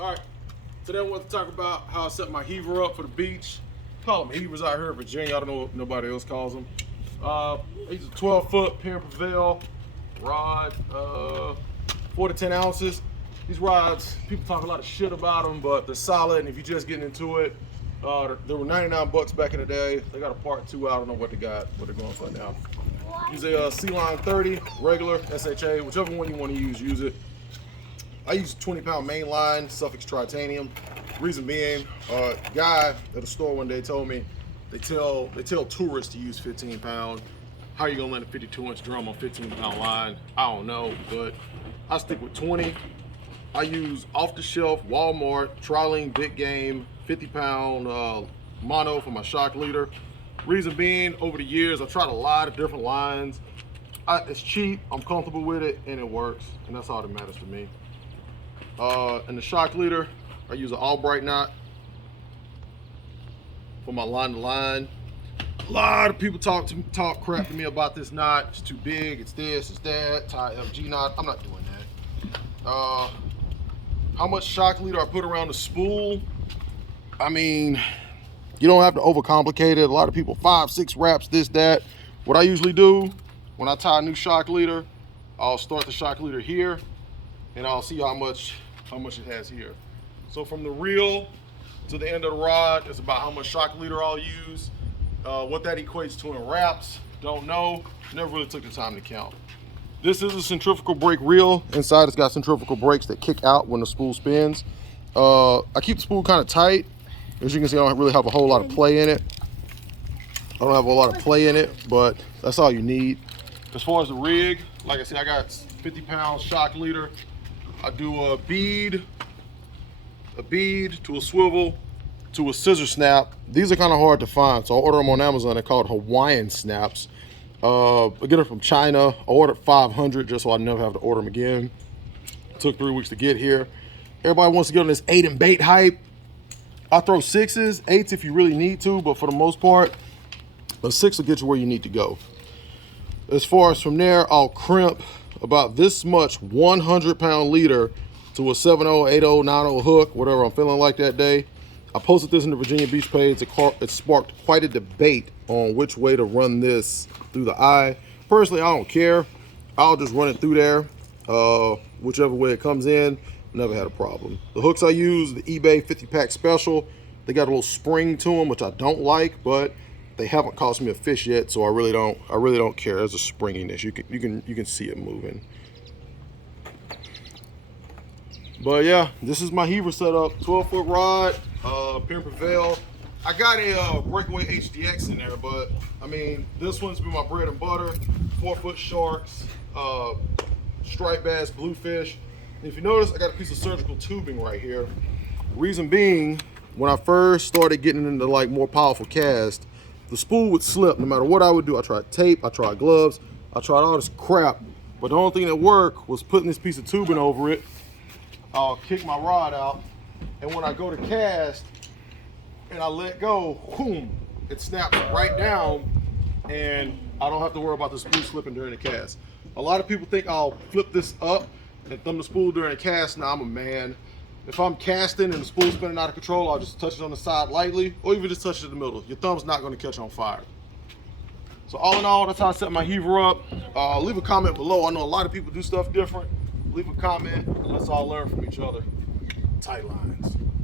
All right, today I want to talk about how I set my heaver up for the beach. Call them heavers out here in Virginia. I don't know what nobody else calls them. These are 12-foot Pier and Prevail rod, 4 to 10 ounces. These rods, people talk a lot of shit about them, but they're solid, and if you're just getting into it, they were 99 bucks back in the day. They got a part 2. I don't know what they got, what they're going for now. Use a C-Line 30, regular, SHA, whichever one you want to use it. I use a 20-pound main line, Suffix titanium. Reason being, guy at a store one day told me they tell tourists to use 15-pound. How are you gonna land a 52-inch drum on 15-pound line? I don't know, but I stick with 20. I use off-the-shelf Walmart Trilene Big Game 50-pound mono for my shock leader. Reason being, over the years, I've tried a lot of different lines. It's cheap, I'm comfortable with it, and it works, and that's all that matters to me. And the shock leader, I use an Albright knot for my line-to-line. A lot of people talk crap to me about this knot. It's too big, it's this, it's that, tie FG knot. I'm not doing that. How much shock leader I put around the spool? I mean, you don't have to overcomplicate it. A lot of people, 5, 6 wraps, this, that. What I usually do, when I tie a new shock leader, I'll start the shock leader here, and I'll see how much it has here. So from the reel to the end of the rod is about how much shock leader I'll use. What that equates to in wraps, don't know. Never really took the time to count. This is a centrifugal brake reel. Inside it's got centrifugal brakes that kick out when the spool spins. I keep the spool kind of tight. As you can see, I don't really have a whole lot of play in it. I don't have a lot of play in it, but that's all you need. As far as the rig, like I said, I got 50-pound shock leader. I do a bead to a swivel to a scissor snap. These are kind of hard to find, so I order them on Amazon. They're called Hawaiian snaps. I get them from China. I ordered 500 just so I never have to order them again. It took 3 weeks to get here. Everybody wants to get on this 8nbait hype. I throw 6s, 8s if you really need to, but for the most part, a 6 will get you where you need to go. As far as from there, I'll crimp about this much 100-pound leader to a 7.0, 8.0, 9.0 hook, whatever I'm feeling like that day. I posted this in the Virginia Beach page. It sparked quite a debate on which way to run this through the eye. Personally, I don't care. I'll just run it through there, whichever way it comes in. Never had a problem. The hooks I use, the eBay 50-pack special. They got a little spring to them, which I don't like, but they haven't cost me a fish yet, so I really don't care. There's a springiness. You can see it moving. But yeah, this is my heaver setup. 12-foot rod, Pier and Prevail. I got a breakaway HDX in there, but I mean, this one's been my bread and butter. 4-foot sharks, striped bass, bluefish. And if you notice, I got a piece of surgical tubing right here. Reason being, when I first started getting into like more powerful cast, the spool would slip no matter what I would do. I tried tape, I tried gloves, I tried all this crap, but the only thing that worked was putting this piece of tubing over it. I'll kick my rod out, and when I go to cast and I let go, boom, it snaps right down, and I don't have to worry about the spool slipping during the cast. A lot of people think I'll flip this up and thumb the spool during a cast. Now I'm a man. If I'm casting and the spool's spinning out of control, I'll just touch it on the side lightly, or even just touch it in the middle. Your thumb's not going to catch on fire. So all in all, that's how I set my heaver up. Leave a comment below. I know a lot of people do stuff different. Leave a comment and let's all learn from each other. Tight lines.